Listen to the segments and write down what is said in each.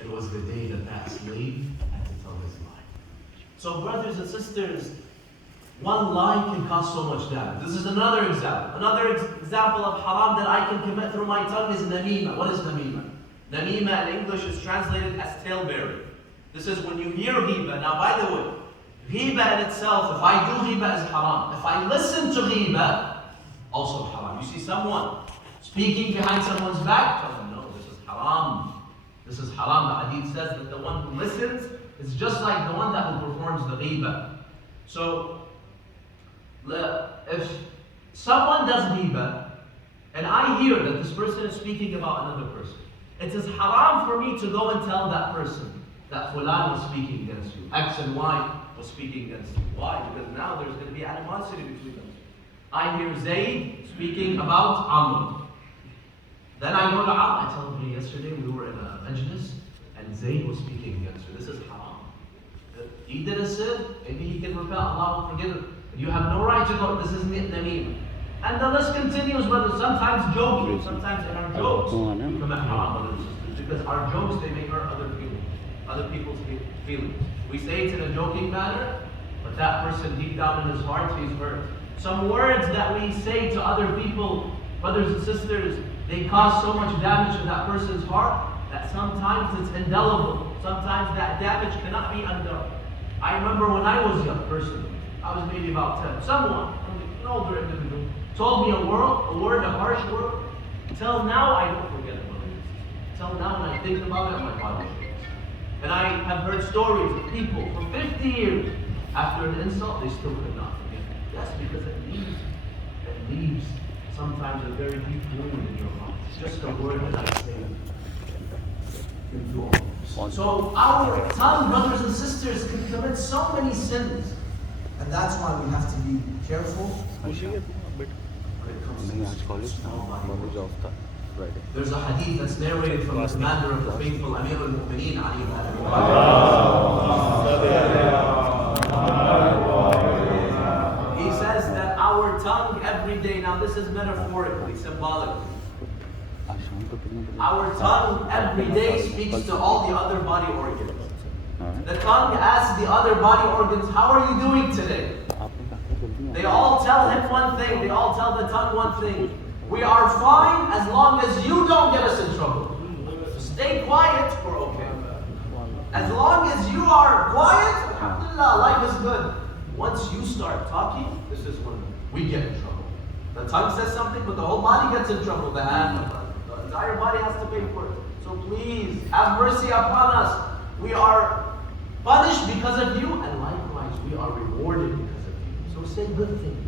it was the day that that slave had to tell his lie. So brothers and sisters, one lie can cause so much damage. This is another example. Another example of haram that I can commit through my tongue is namima. What is namima? Namima in English is translated as talebearing. This is when you hear ghiba. Now by the way, ghiba in itself, if I do ghiba, is haram. If I listen to ghiba, also haram. You see someone speaking behind someone's back, tell them, no, this is haram. This is haram. The hadith says that the one who listens is just like the one that who performs the ghiba. So, if someone does ghiba, and I hear that this person is speaking about another person, it is haram for me to go and tell that person that fulan was speaking against you, X and Y was speaking against you. Why? Because now there's going to be animosity between them. I hear Zayd speaking about Amr. Then I go to Amr, I tell him, yesterday we were in a majlis, and Zayd was speaking against you. This is haram. He did a sin, maybe he can repent, Allah will forgive him. You have no right to go, this is namima. And the list continues, brother, sometimes joking, sometimes in our jokes, we commit haram, brothers and sisters, because our jokes, they may hurt other people's feelings. We say it in a joking manner, but that person deep down in his heart, he's hurt. Some words that we say to other people, brothers and sisters, they cause so much damage to that person's heart, that sometimes it's indelible. Sometimes that damage cannot be undone. I remember when I was young, personally, I was maybe about 10. Someone, an older individual, told me a word, a harsh word. Till now, I don't forget it. Till now, when I think about it, my body shakes. And I have heard stories of people for 50 years, after an insult, they still could not forget it. Yes, because it leaves sometimes a very deep wound in your heart. It's just a word that I say can do all. So our tongue, brothers and sisters, can commit so many sins. And that's why we have to be careful when it comes to small body. There's a hadith that's narrated from the commander of the faithful, Amir al-Mu'mineen, Ali ibn Abi Talib. He says that our tongue every day, now this is metaphorically, symbolically, our tongue every day speaks to all the other body organs. The tongue asks the other body organs, how are you doing today? They all tell him one thing, they all tell the tongue one thing. We are fine as long as you don't get us in trouble. So stay quiet, we're okay. As long as you are quiet, alhamdulillah, life is good. Once you start talking, this is when we get in trouble. The tongue says something, but the whole body gets in trouble. The hand, the entire body has to pay for it. So please, have mercy upon us. We are punished because of you, and likewise, we are rewarded because of you. So say good things.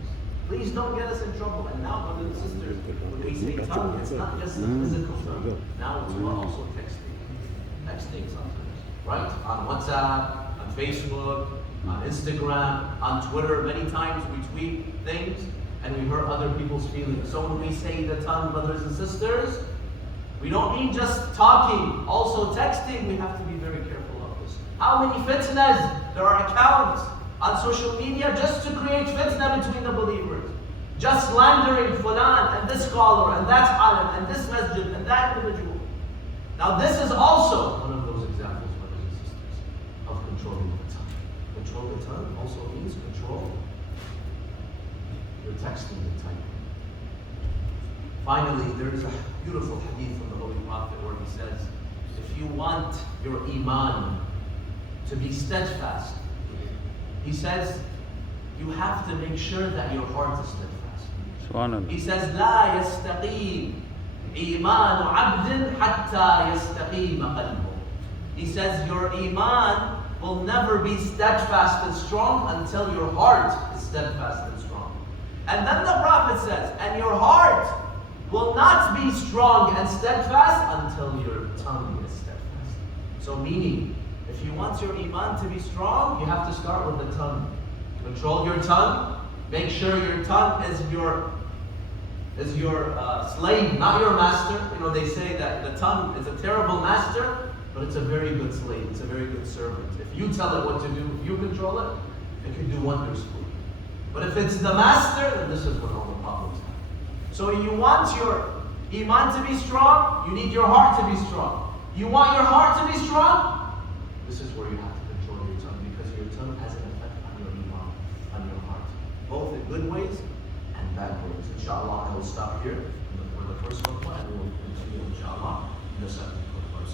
Please don't get us in trouble. And now, brothers and sisters, when we say tongue, it's not just the physical tongue. Now it's also texting. Texting sometimes, right? On WhatsApp, on Facebook, on Instagram, on Twitter. Many times we tweet things and we hurt other people's feelings. So when we say the tongue, brothers and sisters, we don't mean just talking. Also texting, we have to be very careful of this. How many fitnas? There are accounts on social media just to create fitna between the believers. Just slandering fulan and this scholar and that alim and this masjid and that individual. Now this is also one of those examples, brothers and sisters, of controlling the tongue. Control the tongue also means control your texting and typing. Finally, there is a beautiful hadith from the Holy Prophet where he says, if you want your iman to be steadfast, he says, you have to make sure that your heart is steadfast. He says, لا يستقيم إيمان عبد حتى يستقيم قلبه. He says, your iman will never be steadfast and strong until your heart is steadfast and strong. And then the Prophet says, and your heart will not be strong and steadfast until your tongue is steadfast. So meaning, if you want your iman to be strong, you have to start with the tongue. Control your tongue. Make sure your tongue is your slave, not your master. You know, they say that the tongue is a terrible master, but it's a very good slave. It's a very good servant. If you tell it what to do, if you control it, it can do wonders for you. But if it's the master, then this is when all the problems happen. So you want your iman to be strong, you need your heart to be strong. You want your heart to be strong? This is where you have to control your tongue, because your tongue has an effect on your iman, on your heart, both in good ways and bad ways. Inshallah, I will stop here for the first khutbah, and we will continue inshallah in the second khutbah.